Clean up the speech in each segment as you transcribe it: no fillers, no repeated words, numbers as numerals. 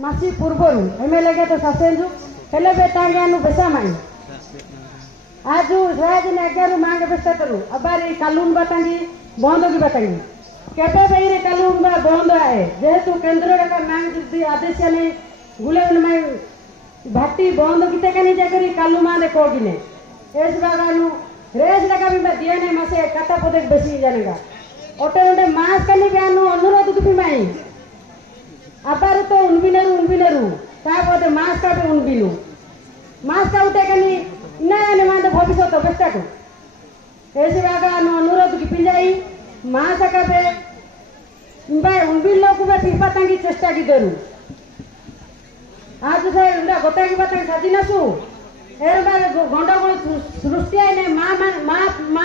मासी पूर्वर एमएलए के तो ससेंजु हेले बेटांगे अनु बेसा माई आजु राज ने अगर मांग बेसा करू अबारी कानून बतांगी बंद की बतांगी केबे बेरे कानून बा बंद आए जेहेतु केंद्र रे का मांग दी आदेश ने गुले में भाटी बंद किते कनी जाकरी कालू माने कोगिने एस बागानु रेज लगा भी मैं दिए ने मासे कथा पदे बेसी जानेगा ओटे ओटे मास कनी गानु अनुरोध दुपी माई अबार तो उनबिनरू तापते मास का पे उनबिनु मास का उठे कनी ना ने माने भविष्य तो बेस्ता को ऐसे बागानु अनुरोध की पिंजाई मास का पे बा उनबिन लोग को ठीक पतांगी चेष्टा की करू आज से उनका गोता की पतांग साजिना सु एर बार गंडगोल सृष्टि आए ने मां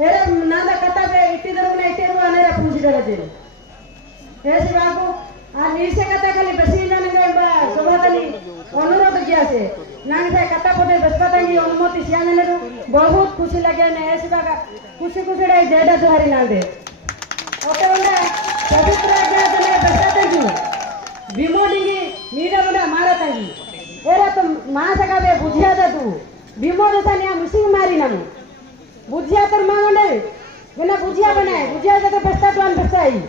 एर नादा कथा पे इति दरु ने इति रुआ ने पूछ दे जे ऐसे बाबू आ नीचे कथा खाली बेसी जाने के बा सभा खाली अनुरोध किया से नानी भाई कथा पदे बसपातांगी अनुमति सिया ने बहुत खुशी लगे ने ऐसे बागा खुशी खुशी रे जेडा जोहारी ना दे ओटे ओला पवित्र आज्ञा देने बसपातांगी विमोडिंगी मीरा बड़ा मारा तांगी एरा तो मां सका बे बुझिया दा तू विमोड सानिया मुसिंग मारी ना बुझिया तर मांगने बिना बुझिया बनाए बुझिया तो बस्ता तो अन बस्ताई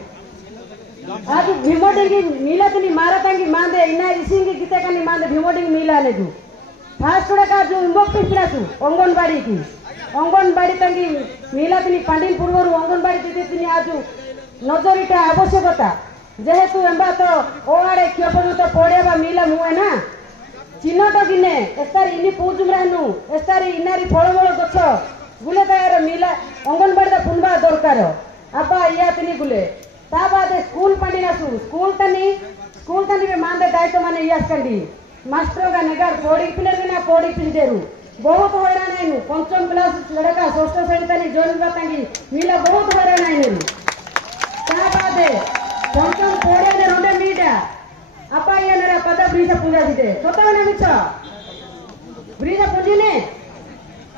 आज भीमोडिंगी मीला तनी मारा तांगी मांदे इना इसिंगी किते कनी मांदे भीमोडिंगी मीला ने तू फास्ट का जो इंबोक पिछला तू अंगनबाड़ी तांगी मीला तनी पांडिल पूर्वरु अंगनबाड़ी दिते तनी आज नजरिटा आवश्यकता जेहेतु एम्बा तो ओआड़े क्योपनु तो पड़ेबा मीला मुए ना चिन्हट गिने एस्तार इनी पूजुम रहनु एस्तार इनारी फळमळ गछ गुले तार मीला अंगनबाड़ी दा पुनबा दरकार अब्बा या तनी गुले ता बाद स्कूल पंडिना सु स्कूल तनी में मांदे दायित्व माने यस कंडी मास्टर का नेगार कोडी पिलर बिना कोडी पिलदेरु बहुत हैरान आइनु पंचम क्लास लड़का षष्ठ श्रेणी तनी जोन बतांगी मीला बहुत हैरान आइनु ता बाद पंचम कोडे ने रोंडे मीडा अपा ये नरा पद ब्रीज पूजा दिते सोतो ना मिछ ब्रीज पूजी ने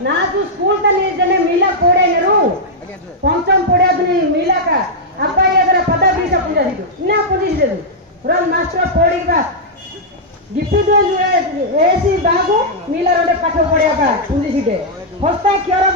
ना तू स्कूल तनी जने मीला कोडे नेरु पंचम कोडे दुनी मीला का अपा ये नरा पद ब्रीज पूजा दितो ना पूजी दे रन मास्टर कोडी बा गिफ्ट दो एसी बागु मीला रोडे पाठ पड़िया का पूजी दे हस्ता क्योर